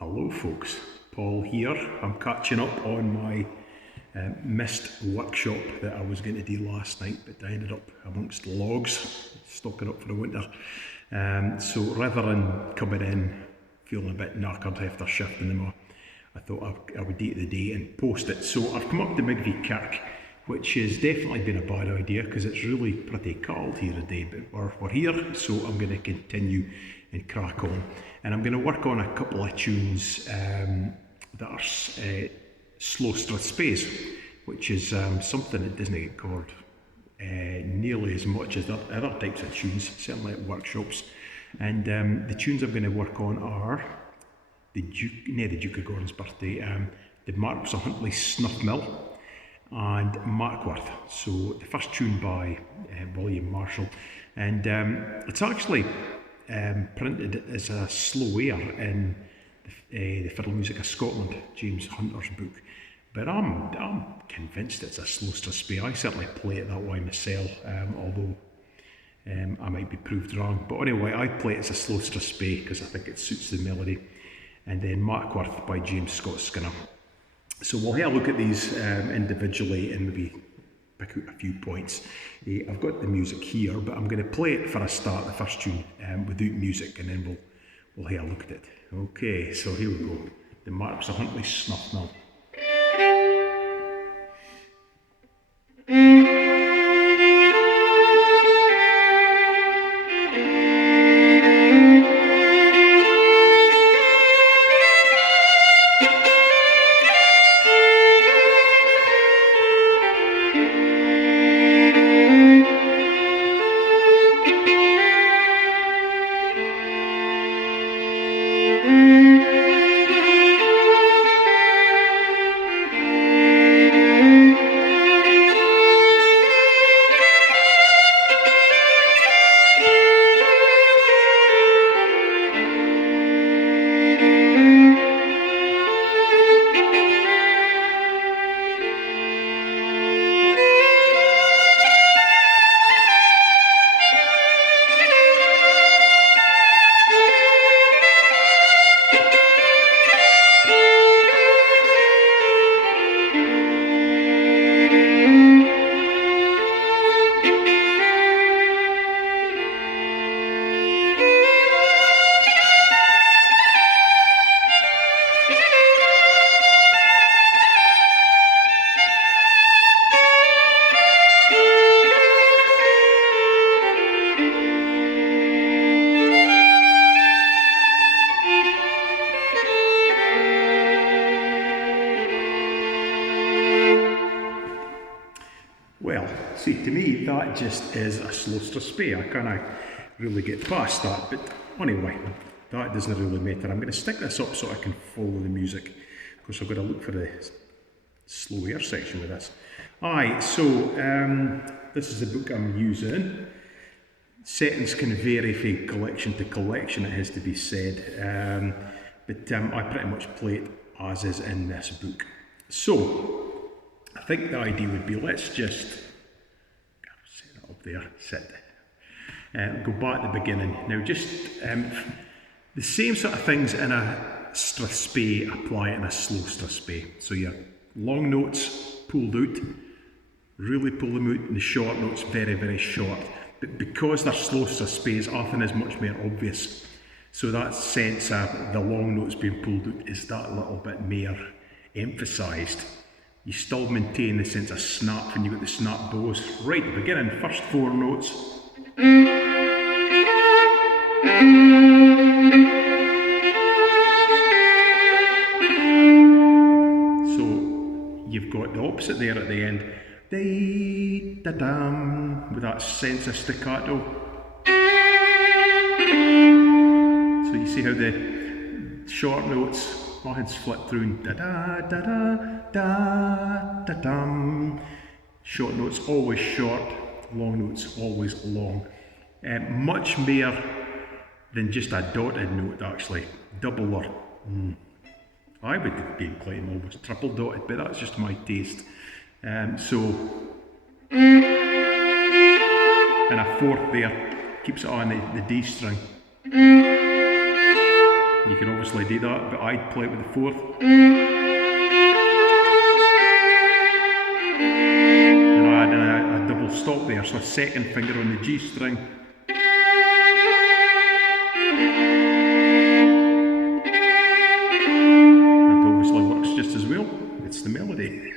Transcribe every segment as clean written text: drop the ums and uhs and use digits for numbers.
Hello folks, Paul here. I'm catching up on my missed workshop that I was going to do last night, but I ended up amongst logs, stocking up for the winter. So rather than coming in feeling a bit knackered after shifting them, I thought I would do it the day and post it. So I've come up to Migvie Kirk, which has definitely been a bad idea because it's really pretty cold here today, but we're here, so I'm going to continue and crack on. And I'm going to work on a couple of tunes that are slow strathspeys, which is something that doesn't get covered nearly as much as the other types of tunes, certainly at workshops. And the tunes I'm going to work on are the Duke of Gordon's birthday, the Marquis of Huntly's Snuff Mill, and Mackworth. So the first tune by William Marshall, and it's actually printed as a slow air in the Fiddle Music of Scotland, James Hunter's book. But I'm convinced it's a slow strathspey. I certainly play it that way myself, although I might be proved wrong. But anyway, I play it as a slow strathspey because I think it suits the melody. And then Mackworth by James Scott Skinner. So we'll have a look at these individually and maybe pick out a few points. I've got the music here, but I'm going to play it for a start, the first tune, without music, and then we'll have a look at it. Okay, so here we go. The Marquis of Huntly's Snuff Mill. Well, see, to me that just is a slow strathspey. I can't really get past that, but anyway, that doesn't really matter. I'm going to stick this up so I can follow the music, because I've got to look for the slow air section with this. Aye, so this is the book I'm using. Settings can vary from collection to collection, it has to be said, but I pretty much play it as is in this book. So I think the idea would be, let's just set it up there, sit, go back at the beginning. Now just the same sort of things in a strathspey apply in a slow strathspey. So your long notes pulled out, really pull them out, and the short notes very, very short. But because they're slow strathspeys, often is much more obvious. So that sense of the long notes being pulled out is that little bit more emphasised. You still maintain the sense of snap when you've got the snap bows. Right at the beginning, first four notes. So you've got the opposite there at the end. Da-da-dam, with that sense of staccato. So you see how the short notes, my hands flip through and da-da-da-da-da-da-dum. Short notes always short, long notes always long. Much more than just a dotted note actually, double or I would be inclined almost triple dotted, but that's just my taste. So, and a fourth there keeps it on the D string. You can obviously do that, but I'd play it with the fourth. And I had a double stop there, so a second finger on the G string. That obviously works just as well. It's the melody.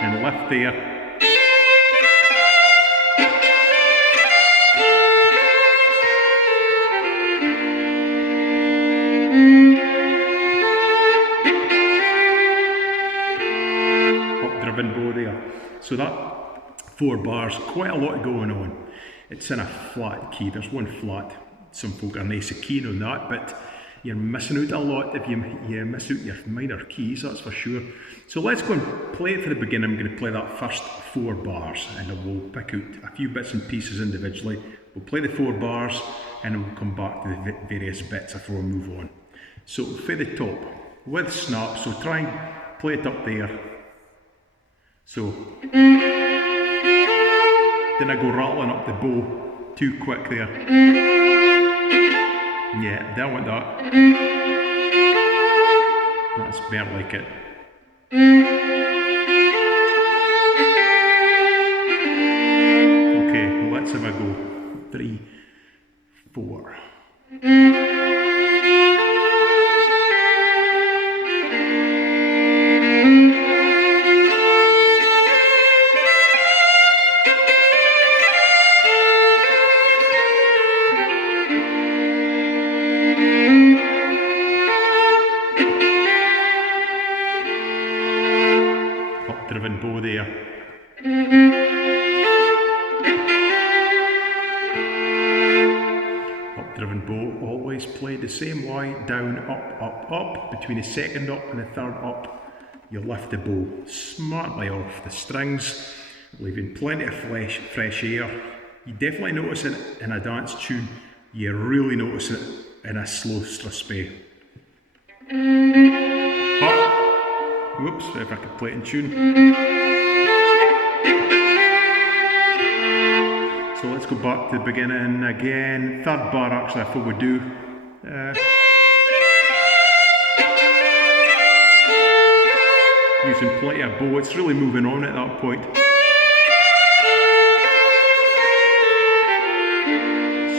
And lift there. Up driven bow there. So that 4 bars, quite a lot going on. It's in a flat key, there's one flat. Some folk are nice and keen on that, but you're missing out a lot if you miss out your minor keys, that's for sure. So let's go and play it for the beginning. I'm going to play that first 4 bars and then we'll pick out a few bits and pieces individually. We'll play the 4 bars and then we'll come back to the various bits before we move on. So for the top, with snap, so try and play it up there. So, then I go rattling up the bow too quick there. Yeah, don't want that. That's better like it. Okay, let's have a go. 3, 4. Driven bow there. Up driven bow, always played the same way, down, up, up, up. Between the second up and the third up, you lift the bow smartly off the strings, leaving plenty of fresh air. You definitely notice it in a dance tune, you really notice it in a slow strathspey. Whoops, if I could play it in tune. So let's go back to the beginning again. 3rd bar actually, I thought we'd do. Using plenty of bow, it's really moving on at that point.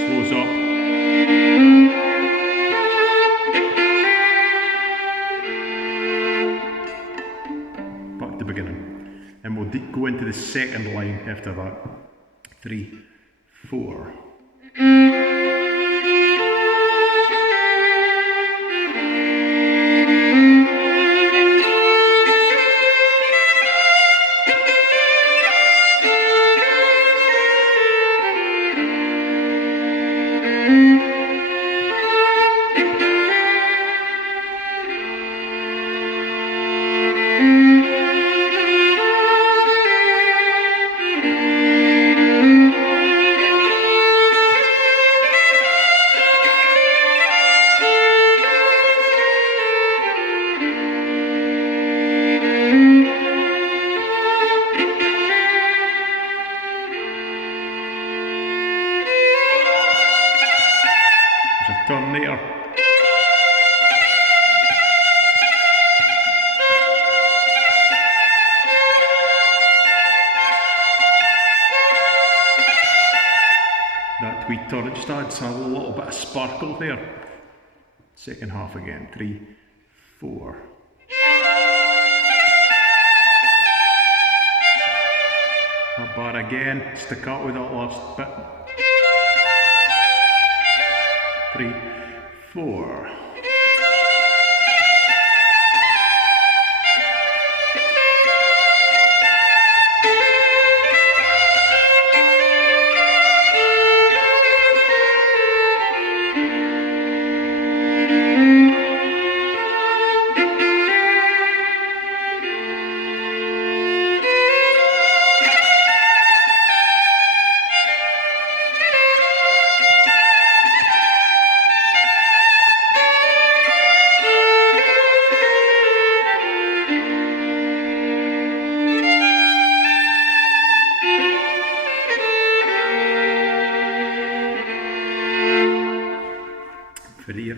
Slows up. And we'll go into the second line after that. 3, 4. Turn there. That wee turn just adds a little bit of sparkle there. Second half again. 3, 4. That bar again. Staccato with that last bit. 3, 4.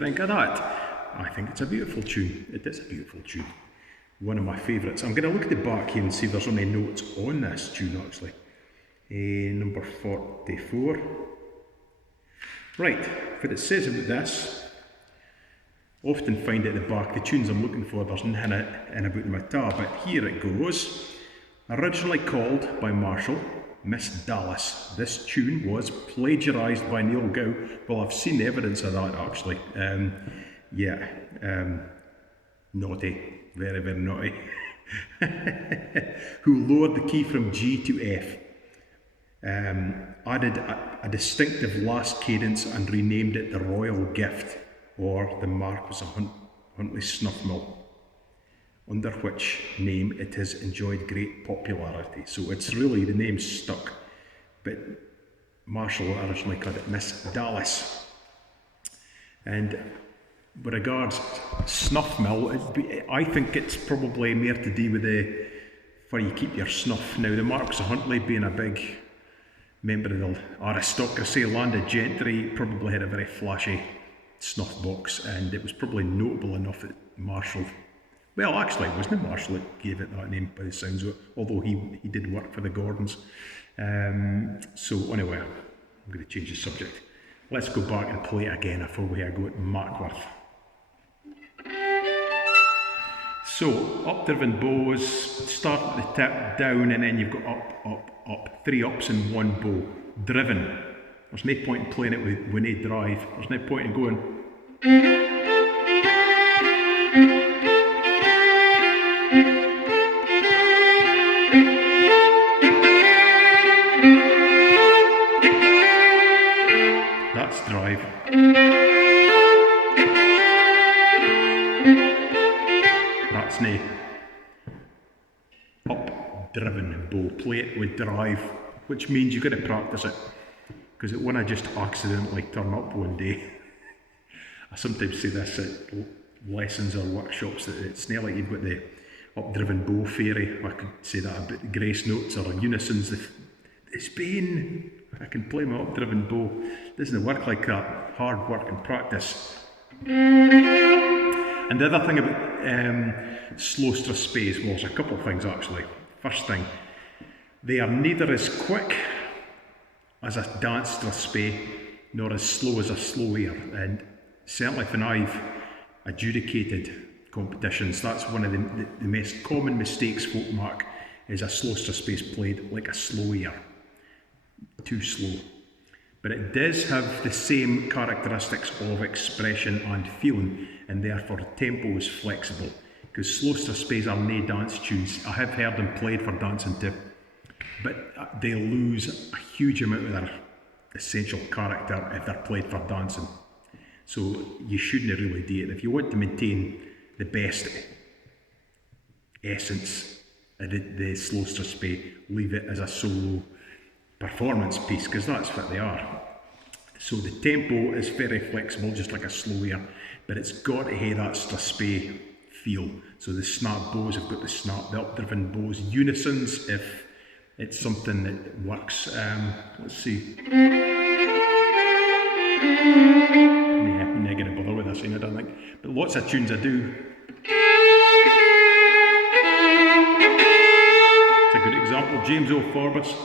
think of that? I think it's a beautiful tune. It is a beautiful tune. One of my favourites. I'm going to look at the back here and see if there's any notes on this tune actually. Number 44. Right, what it says about this, often find at the back, the tunes I'm looking for, there's nothing in about them at all, but here it goes. Originally called by Marshall, Miss Dallas. This tune was plagiarised by Neil Gow. Well, I've seen evidence of that actually. Naughty, very, very naughty. Who lowered the key from G to F. Added a distinctive last cadence and renamed it the Royal Gift, or the Marquis of Huntly Snuff Mill, under which name it has enjoyed great popularity. So it's really, the name stuck, but Marshall originally called it Miss Dallas. And with regards Snuff Mill, I think it's probably more to do with where you keep your snuff. Now the Marquis of Huntly, being a big member of the aristocracy, landed gentry, probably had a very flashy snuff box, and it was probably notable enough that Marshall, well actually it wasn't Marshall that gave it that name by the sounds of it, although he did work for the Gordons. So anyway, I'm going to change the subject. Let's go back and play it again before we go at Mackworth. So, up-driven bows, start at the tip, down, and then you've got up, up, up. 3 ups and 1 bow. Driven. There's no point in playing it with no drive. There's no point in going. That's drive. That's no. Up-driven bow. Play it with drive, which means you've got to practice it, because it won't just accidentally turn up one day. I sometimes say this at lessons or workshops, that it's not like you've got the up-driven bow fairy. I could say that about the grace notes or unisons. It's been, I can play my up-driven bow. It doesn't work like that. Hard work and practice. And the other thing about slow strathspeys, well, there's a couple of things actually. First thing, they are neither as quick as a dance strathspey nor as slow as a slow ear. And certainly when I've adjudicated competitions, that's one of the most common mistakes folk make, is a slow strathspey played like a slow ear. Too slow. But it does have the same characteristics of expression and feeling, and therefore the tempo is flexible. Because slow strathspeys are no dance tunes. I have heard them played for dancing too, but they lose a huge amount of their essential character if they're played for dancing. So you shouldn't really do it. If you want to maintain the best essence of the slow strathspey, leave it as a solo performance piece, because that's what they are. So the tempo is very flexible, just like a slow ear, but it's got to have that strathspey feel. So the snap bows have got the snap, the up-driven bows, unisons if it's something that works. Let's see. Yeah, I'm not going to bother with this one, I don't think. But lots of tunes I do. It's a good example. James O. Forbes.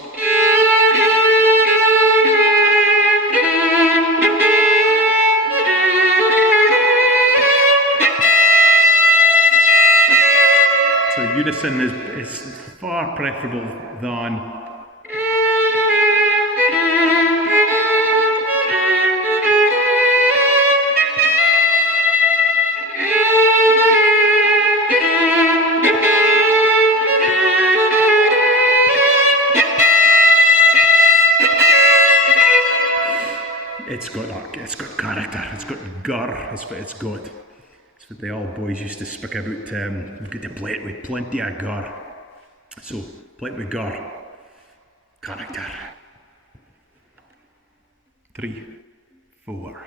So unison is far preferable than it's got character, it's got gar, that's what it's got. It's what the old boys used to speak about. You've got to play it with plenty of gar. So, play it with gar. Character. 3, 4.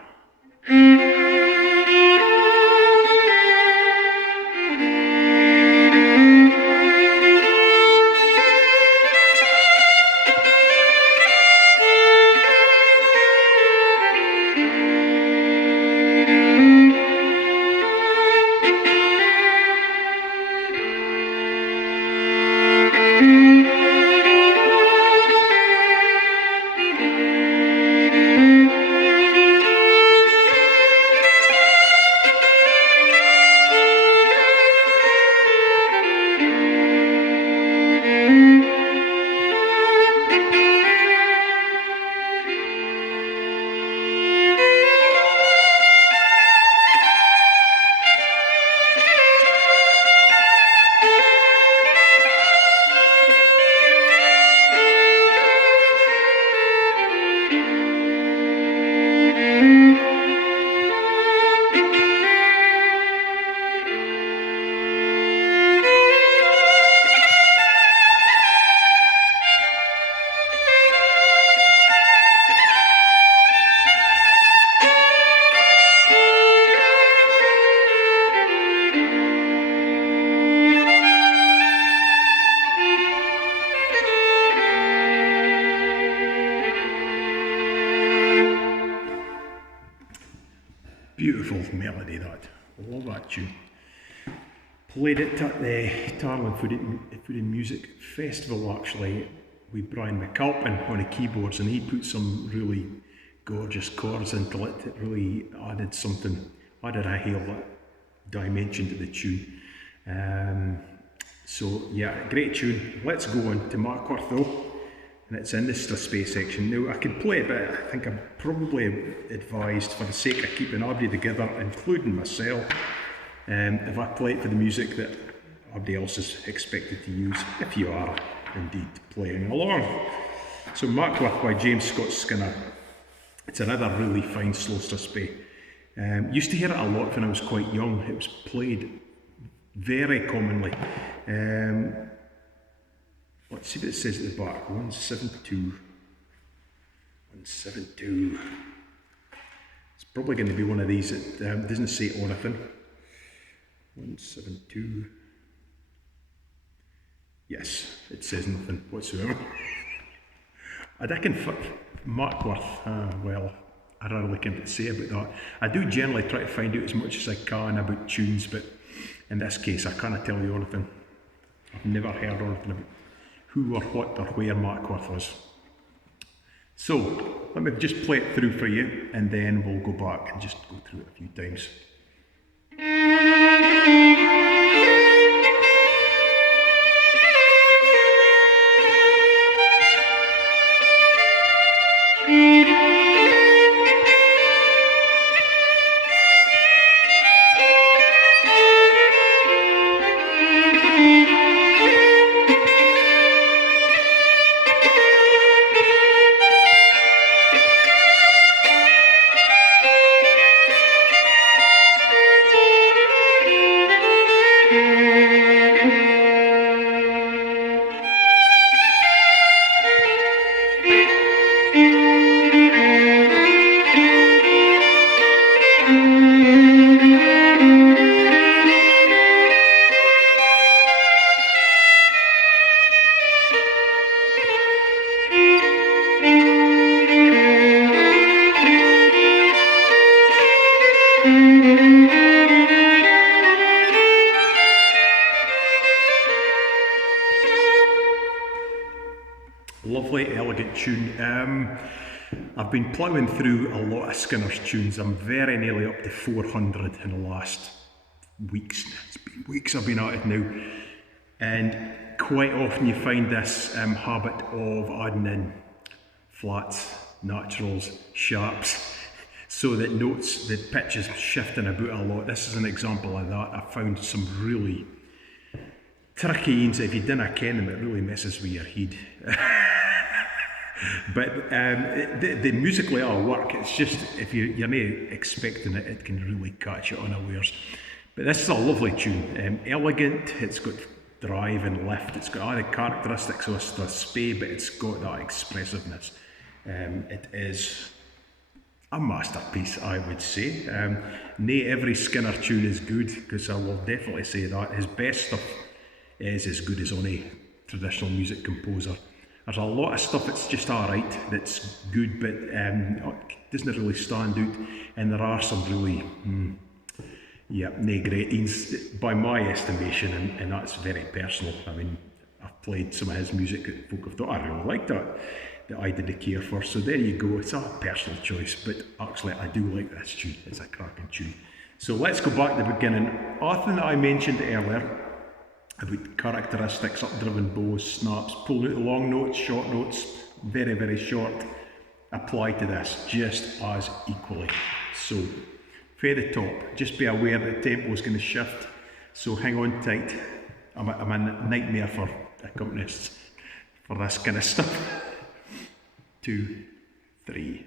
that tune. Played it at the Tarlin Food and Music Festival actually with Brian McAlpin on the keyboards, and he put some really gorgeous chords into it. It really added a whole dimension to the tune. So yeah, great tune. Let's go on to Mackworth though, and it's in the strathspeys section. Now I could play it, but I think I'm probably advised, for the sake of keeping everybody together, including myself, if I play it for the music that everybody else is expected to use, if you are indeed playing along. So Mackworth by James Scott Skinner. It's another really fine slow strathspey. Used to hear it a lot when I was quite young. It was played very commonly. Let's see what it says at the back. 172. 172. It's probably going to be one of these that doesn't say anything. 172. Yes, it says nothing whatsoever. I reckon for Mackworth, well, I don't really care what to say about that. I do generally try to find out as much as I can about tunes, but in this case I can't tell you anything. I've never heard anything about who or what or where Mackworth was. So, let me just play it through for you, and then we'll go back and just go through it a few times. Lovely, elegant tune. I've been ploughing through a lot of Skinner's tunes. I'm very nearly up to 400 in the last weeks. It's been weeks I've been at it now. And quite often you find this habit of adding in flats, naturals, sharps, so that notes, the pitch is shifting about a lot. This is an example of that. I found some really tricky ones. If you didn't ken them, it really messes with your head. But the musically all work. It's just, if you're not expecting it, it can really catch you unawares. But this is a lovely tune. Elegant, it's got drive and lift, it's got all the characteristics of a strathspey, but it's got that expressiveness. It is a masterpiece, I would say. Nay, every Skinner tune is good, because I will definitely say that. His best stuff is as good as any traditional music composer. There's a lot of stuff that's just alright, that's good, but doesn't really stand out, and there are some really, nae great ones by my estimation, and that's very personal. I mean, I've played some of his music that folk have thought, I really like that I didn't care for, so there you go. It's a personal choice, but actually I do like this tune. It's a cracking tune. So let's go back to the beginning. Anything that I mentioned earlier about characteristics, up-driven bows, snaps, pulling out the long notes, short notes, very, very short, apply to this just as equally. So, for the top, just be aware that the tempo is going to shift, so hang on tight. I'm a nightmare for accompanists for this kind of stuff. 2, 3.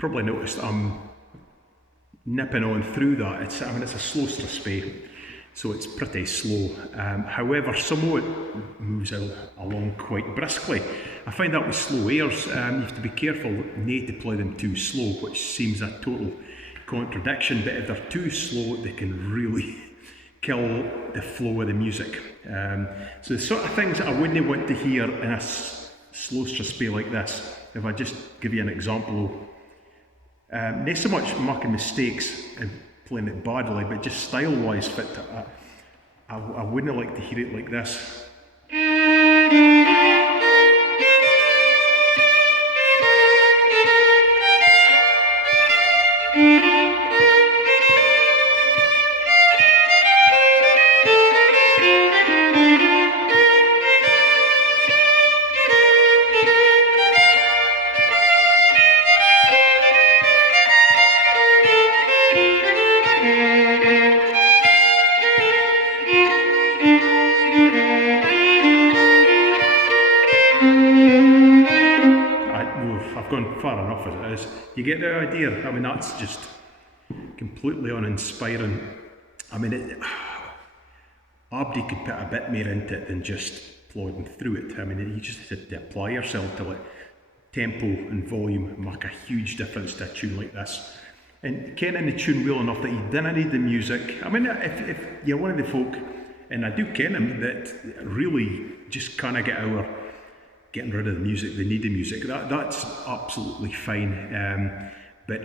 probably noticed I'm nipping on through that. It's a slow strathspey, so it's pretty slow. However, some of it moves along quite briskly. I find that with slow airs, you have to be careful not to play them too slow, which seems a total contradiction, but if they're too slow, they can really kill the flow of the music. So the sort of things that I wouldn't want to hear in a slow strathspey like this, if I just give you an example, not so much making mistakes and playing it badly, but just style-wise fit. I wouldn't like to hear it like this. I've gone far enough as it is. You get the idea? I mean, that's just completely uninspiring. I mean, Abdi could put a bit more into it than just plodding through it. I mean, you just have to apply yourself to it. Tempo and volume make a huge difference to a tune like this. And kenning the tune well enough that you didn't need the music. I mean, if you're one of the folk, and I do ken them, that really just kind of get over getting rid of the music, they need the music, that's absolutely fine. But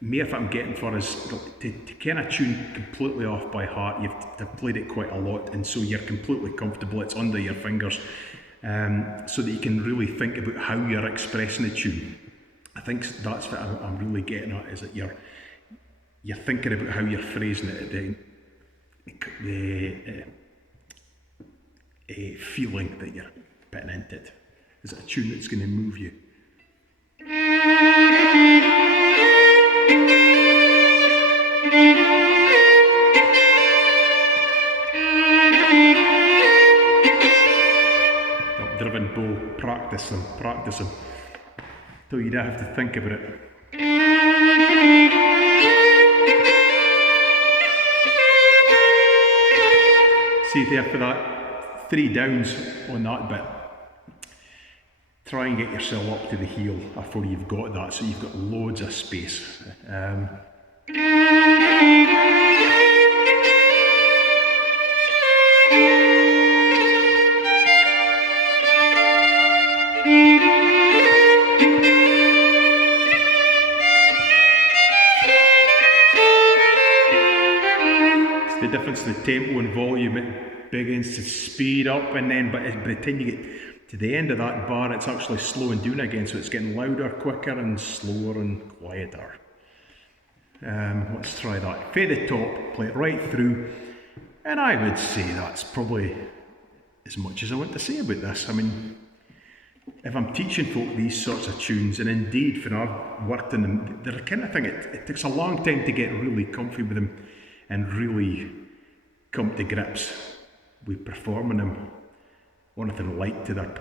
me, if I'm getting for is to ken a tune completely off by heart, you've played it quite a lot, and so you're completely comfortable, it's under your fingers, so that you can really think about how you're expressing the tune. I think that's what I'm really getting at, is that you're thinking about how you're phrasing it, the feeling that you're putting into it. Is it a tune that's going to move you? Driven bow, practice them, till you don't have to think about it. See there for that 3 downs on that bit. Try and get yourself up to the heel before you've got that, so you've got loads of space. It's the difference in the tempo and volume. It begins to speed up, and then by the time you get to the end of that bar, it's actually slowing down again, so it's getting louder, quicker, and slower and quieter. Let's try that. Fade the top, play it right through, and I would say that's probably as much as I want to say about this. I mean, if I'm teaching folk these sorts of tunes, and indeed, when I've worked in them, they're the kind of thing, it takes a long time to get really comfy with them and really come to grips with performing them. One of them light to their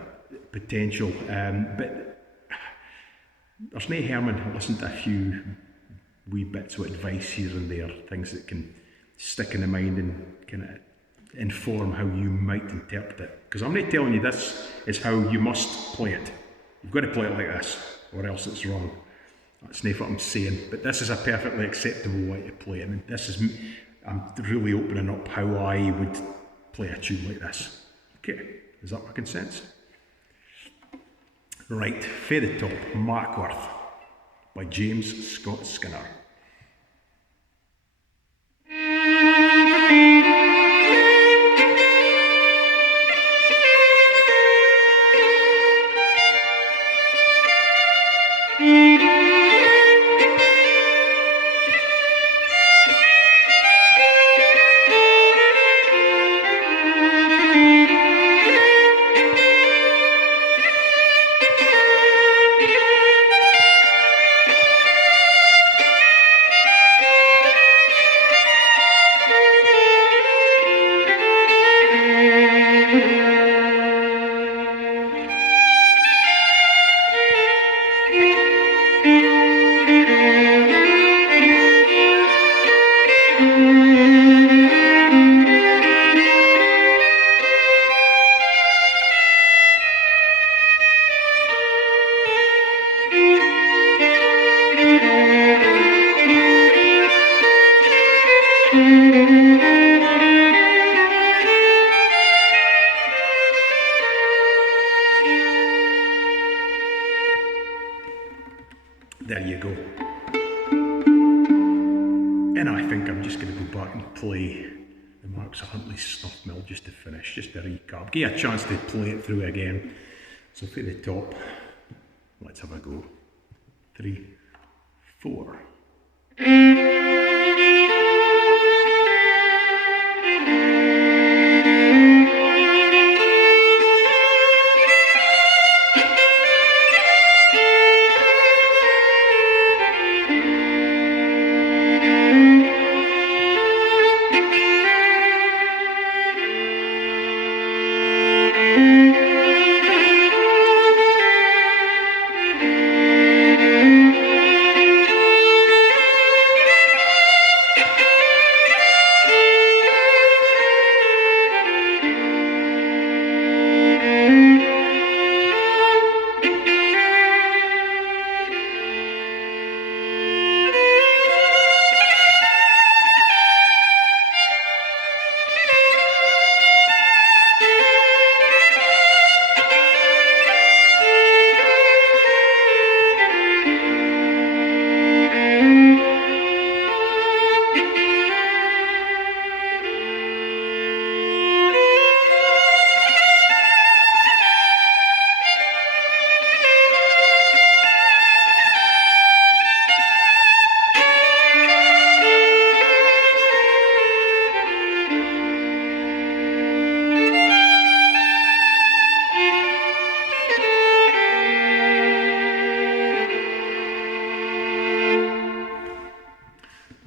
potential, but there's no harm in listening to a few wee bits of advice here and there, things that can stick in the mind and kind of inform how you might interpret it. Because I'm not telling you this is how you must play it. You've got to play it like this, or else it's wrong. That's not what I'm saying, but this is a perfectly acceptable way to play it. And this is, I'm really opening up how I would play a tune like this. Okay. Is that making sense? Right, for the top, Mackworth by James Scott Skinner. There you go. And I think I'm just going to go back and play the Marquis of Huntly's Snuff Mill just to finish, just to recap. Give you a chance to play it through again. So for the top, let's have a go. 3, 4.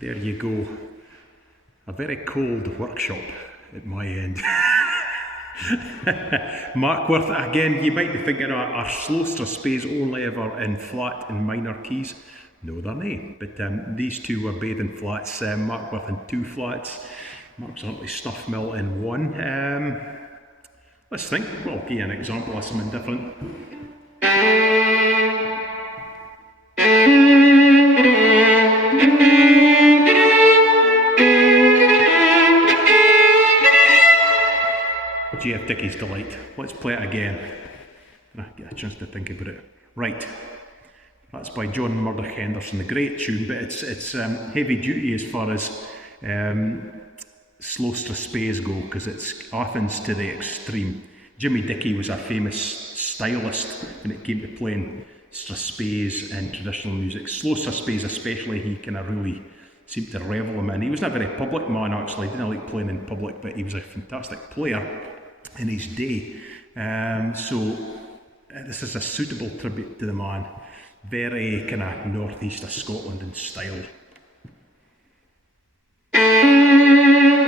There you go. A very cold workshop at my end. Mackworth, again, you might be thinking, are slow strathspeys only ever in flat and minor keys? No, they're not. But these two were both in flats. Mackworth in 2 flats. Marquis of Huntly's Snuff Mill in 1. Let's think. Well, I'll give you an example of something different. G.F. Dickey's Delight. Let's play it again. Get a chance to think about it. Right, that's by John Murdoch Henderson. A great tune, but it's heavy duty as far as slow strathspeys go, because it's Athens to the extreme. Jimmy Dickey was a famous stylist when it came to playing strathspeys and traditional music. Slow strathspeys especially, he kind of really seemed to revel him in. He wasn't a very public man actually, he didn't like playing in public, but he was a fantastic player in his day. So this is a suitable tribute to the man. Very kind of northeast of Scotland in style.